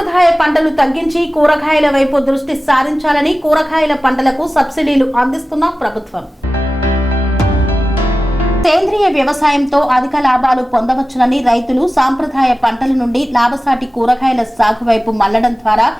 సాంప్రదాయ పంటలు తగ్గించి కూరగాయల వైపు దృష్టి సారించాలని కూరగాయల పంటలకు సబ్సిడీలు అందిస్తున్న ప్రభుత్వం. సేంద్రియ వ్యవసాయంతో అధిక లాభాలు పొందవచ్చునని రైతులు సాంప్రదాయ పంటల నుండి లాభసాటి కూరగాయల సాగు వైపు మళ్లడం ద్వారా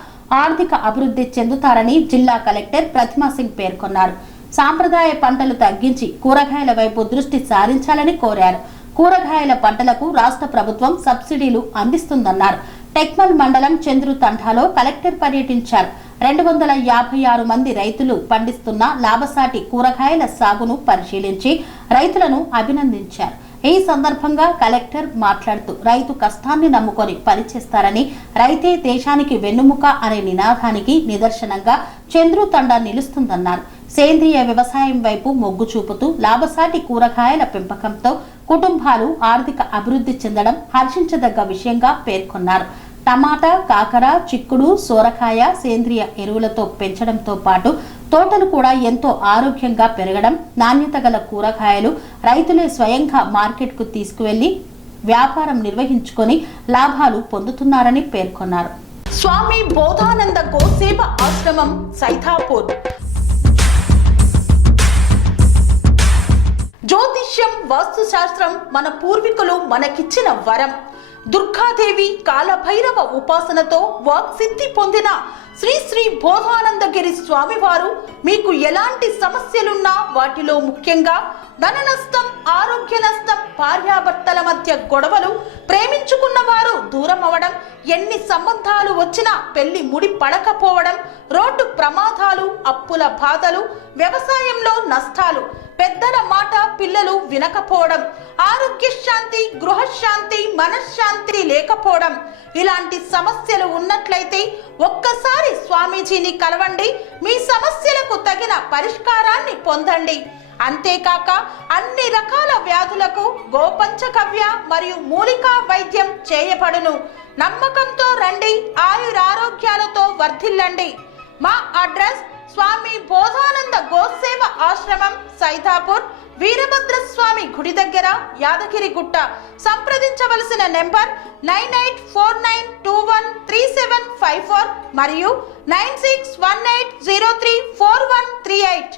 ఆర్థిక అభివృద్ధి చెందుతారని జిల్లా కలెక్టర్ ప్రతిమా సింగ్ పేర్కొన్నారు. సాంప్రదాయ పంటలు తగ్గించి కూరగాయల వైపు దృష్టి సారించాలని కోరారు. కూరగాయల పంటలకు రాష్ట్ర ప్రభుత్వం సబ్సిడీలు అందిస్తుందన్నారు. టెక్మల్ మండలం చంద్రు తండాలో కలెక్టర్ పర్యటించారు. 256 మంది రైతులు పండిస్తున్న లాభసాటి కూరగాయల సాగును పరిశీలించి రైతులను అభినందించారు. ఈ సందర్భంగా కలెక్టర్ మాట్లాడుతూ రైతు కష్టాన్ని నమ్ముకొని పనిచేస్తారని, రైతే దేశానికి వెన్నుముక అనే నినాదానికి నిదర్శనంగా చంద్రు తండా నిలుస్తుందన్నారు. సేంద్రియ వ్యవసాయం వైపు మొగ్గు చూపుతూ లాభసాటి కూరగాయల పెంపకంతో కుటుంబాలు ఆర్థిక అభివృద్ధి చెందడం హర్షించదగ్గ విషయంగా పేర్కొన్నారు. టమాటా, కాకర, చిక్కుడు, సోరకాయ సేంద్రియ ఎరువులతో పెంచడంతో పాటు తోటలు కూడా ఎంతో ఆరోగ్యంగా పెరగడం, నాణ్యత గల కూరగాయలు రైతులే స్వయంగా మార్కెట్కు తీసుకువెళ్లి వ్యాపారం నిర్వహించుకొని లాభాలు పొందుతున్నారని పేర్కొన్నారు. స్వామి బోధానంద గోసేవ ఆశ్రమం సైథాపూర్. జ్యోతిష్యం, వాస్తుశాస్త్రం మన పూర్వీకులు మనకిచ్చిన వరం. దుర్గాదేవి, కాలభైరవ ఉపాసనతో వాక్సిద్ధి పొందిన శ్రీ శ్రీ బోధానందగిరి స్వామివారు మీకు ఎలాంటి సమస్యలున్నా, వాటిలో ముఖ్యంగా ధన నష్టం, ఆరోగ్య నష్టం, భార్యాభర్తల మధ్య గొడవలు, ప్రేమించుకున్న వారు దూరం అవడం, ఎన్ని సంబంధాలు వచ్చినా పెళ్లి ముడి పడకపోవడం, రోడ్డు ప్రమాదాలు, అప్పుల బాధలు, వ్యవసాయంలో నష్టాలు, పెద్దల మాట పిల్లలు వినకపోవడం, ఆరోగ్య శాంతి, గృహశాంతి, మనశ్శాంతి లేకపోవడం, ఇలాంటి సమస్యలు ఉన్నట్లయితే ఒక్కసారి స్వామీజీని కలవండి. మీ సమస్యలకు తగిన పరిష్కారాన్ని పొందండి. అంతేకాక అన్ని రకాల వ్యాధులకు గోపంచకవ్య మరియు మూలికా వైద్యం చేయబడును. నమ్మకంతో రండి, ఆయురారోగ్యాలతో వర్ధిల్లండి. మా అడ్రస్ స్వామి బోధానంద గోసేవ ఆశ్రమం సైథాపూర్, వీరభద్రస్వామి గుడి దగ్గర, యాదగిరిగుట్ట. సంప్రదించవలసిన నెంబర్ 9849213754 మరియు 9618034138.